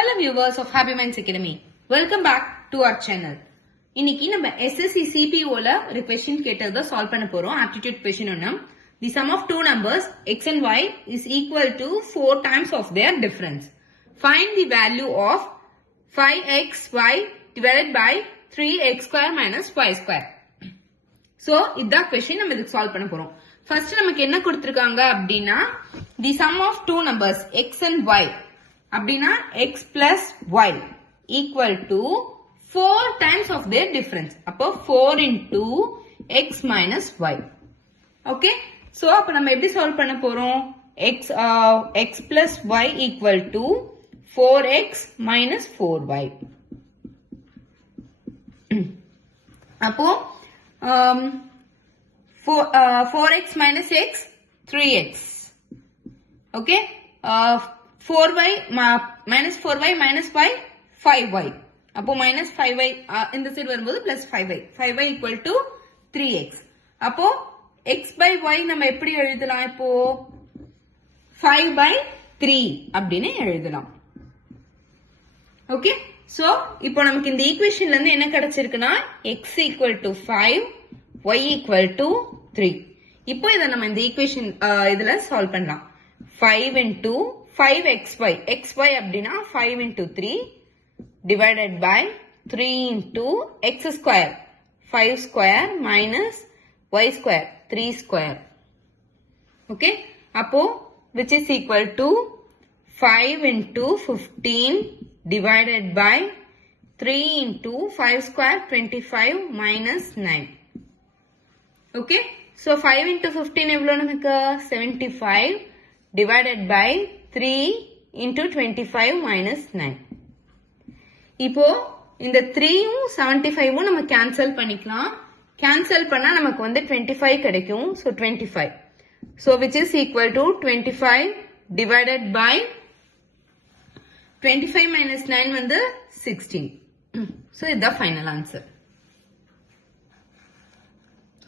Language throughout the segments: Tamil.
Hello viewers of Happy Minds Academy. Welcome back to our channel. இன்னைக்கு நம்ம SSC CPOல ஒரு question கேட்டத சால்வ் பண்ண போறோம். aptitude question ஒண்ணு. The sum of two numbers x and y is equal to 4 times of their difference. Find the value of 5xy divided by 3x square minus y square. So, இதான் question நம்ம இதுக்கு சால்வ் பண்ண போறோம். First நமக்கு என்ன கொடுத்திருக்காங்க அப்படின்னா the sum of two numbers x and y அப்படின்னா x plus y equal to 4 times of their difference. அப்போ 4 into x minus y. Okay? So, அப்போ நம்ம எப்படி solve பண்ண போறோம்? x plus y equal to 4x minus 4y. அப்போ 4x minus x 3x. Okay? 4y minus 4y minus y 5y. அப்போ minus 5y இந்த சைடு வரும்போது plus 5y. 5y equal to 3x. அப்போ x by y நம்ம எப்படி எழுதலாம் இப்போ 5 by 3 அப்படின்னு எழுதலாம். ஓகே சோ இப்போ நமக்கு இந்த ஈக்குவேஷன்ல இருந்து என்ன கிடைச்சிருக்குன்னா x equal to 5 y equal to 3. இப்போ இத நம்ம இந்த ஈக்குவேஷன் இதுல சால்வ் பண்ணலாம். 5 into 5xy xy அப்படின்னா 5 into 3 divided by 3 into x square 5 square minus y square 3 square. Okay, அப்போ which is equal to 5 into 15 divided by 3 into 5 square 25 minus 9. Okay, so 5 into 15 எவ்வளோ நமக்கு 75 divided by 3 into 25 minus 9. இப்போ இந்த 3யும் 75ம் நம்ம கேன்சல் பண்ணிக்கலாம். கேன்சல் பண்ணா நமக்கு வந்து 25 கிடைக்கும். So 25. So which is equal to 25 divided by 25 minus 9 வந்து 16. So it's the final answer.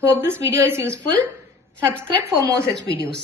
Hope this video is useful. Subscribe for more such videos.